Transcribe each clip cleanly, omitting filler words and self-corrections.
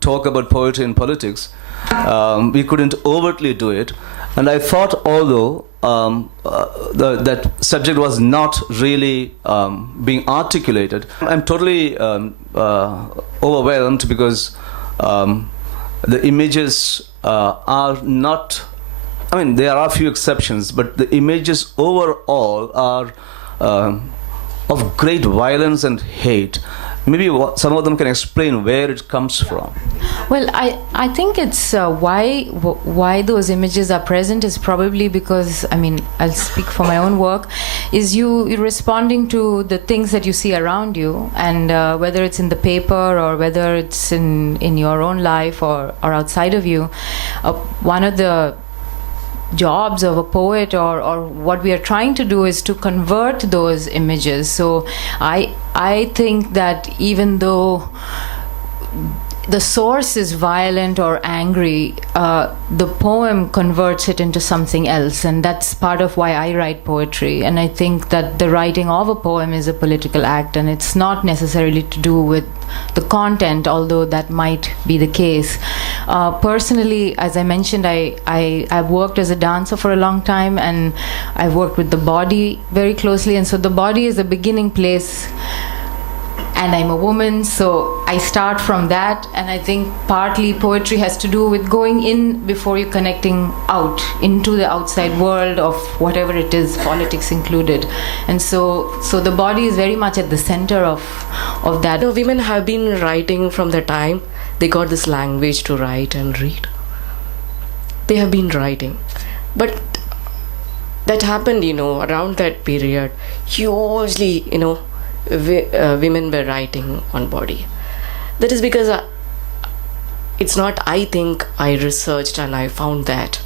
talk about poetry and politics. We couldn't overtly do it. And I thought, although that subject was not really being articulated, I'm totally overwhelmed because the images are not, I mean, there are a few exceptions, but the images overall are of great violence and hate. Maybe some of them can explain where it comes from. Well, I think it's why those images are present is probably because, I mean, I'll speak for my own work, is you're responding to the things that you see around you, and whether it's in the paper or whether it's in your own life or outside of you. One of the jobs of a poet or what we are trying to do is to convert those images. So I think that even though the source is violent or angry, the poem converts it into something else, and that's part of why I write poetry. And I think that the writing of a poem is a political act, and it's not necessarily to do with the content, although that might be the case. Personally, as I mentioned, I've worked as a dancer for a long time, and I've worked with the body very closely, and so the body is the beginning place. And I'm a woman, so I start from that, and I think partly poetry has to do with going in before you're connecting out into the outside world of whatever it is, politics included. And so the body is very much at the center of that. You know, women have been writing from the time they got this language to write and read. They have been writing. But that happened, you know, around that period, hugely, you know, women were writing on body. That is because it's not, I think I researched and I found that,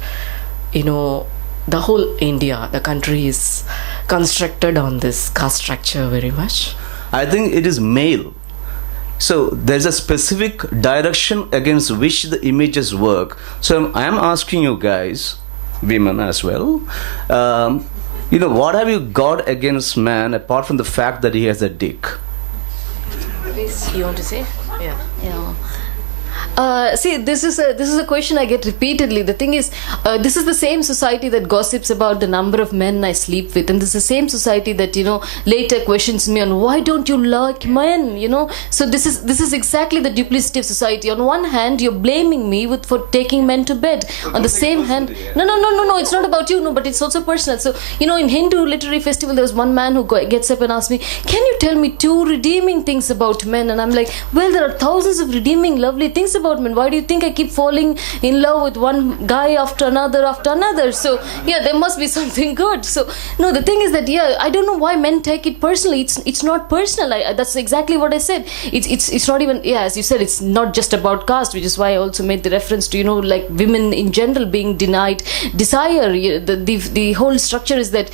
you know, the whole India, the country is constructed on this caste structure very much. I think it is male. So there's a specific direction against which the images work. So I am asking you guys, women as well, you know, what have you got against man apart from the fact that he has a dick? Please, you want to say? Yeah. Yeah. See, this is a question I get repeatedly. The thing is, this is the same society that gossips about the number of men I sleep with, and this is the same society that, you know, later questions me on why don't you like men, you know. So this is exactly the duplicity of society. On one hand, you're blaming me for taking men to bed. On the same hand, no, it's not about you, no, but it's also personal. So, you know, in Hindu literary festival, there was one man who gets up and asks me, can you tell me 2 redeeming things about men? And I'm like, well, there are thousands of redeeming, lovely things about men. Why do you think I keep falling in love with one guy after another? So yeah, there must be something good. So no, the thing is that, yeah, I don't know why men take it personally. It's not personal. That's exactly what I said. It's not even, yeah, as you said, it's not just about caste, which is why I also made the reference to, you know, like women in general being denied desire. The whole structure is that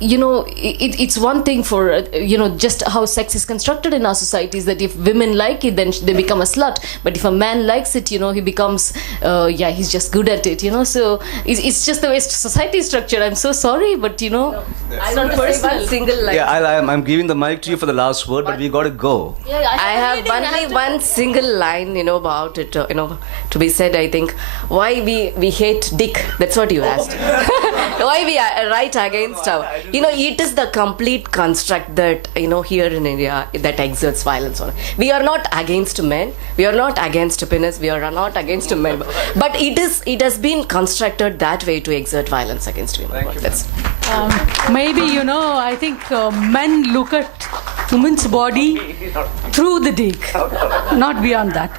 you know, it's one thing for you know, just how sex is constructed in our society is that if women like it, then they become a slut. But if a man likes it, you know, he becomes yeah, he's just good at it, you know. So it's just the way society is structured. I'm so sorry, but you know, I want to say one single line. Yeah, I'm giving the mic to you for the last word, but we got to go. Yeah, I have only one single line, you know, about it, you know, to be said. I think why we hate dick. That's what you asked. Why we write against our, you know, it is the complete construct that, you know, here in India that exerts violence on. We are not against men. We are not against penis. We are not against men. But it has been constructed that way to exert violence against women. That's maybe, you know, I think men look at women's body through the dick, not beyond that.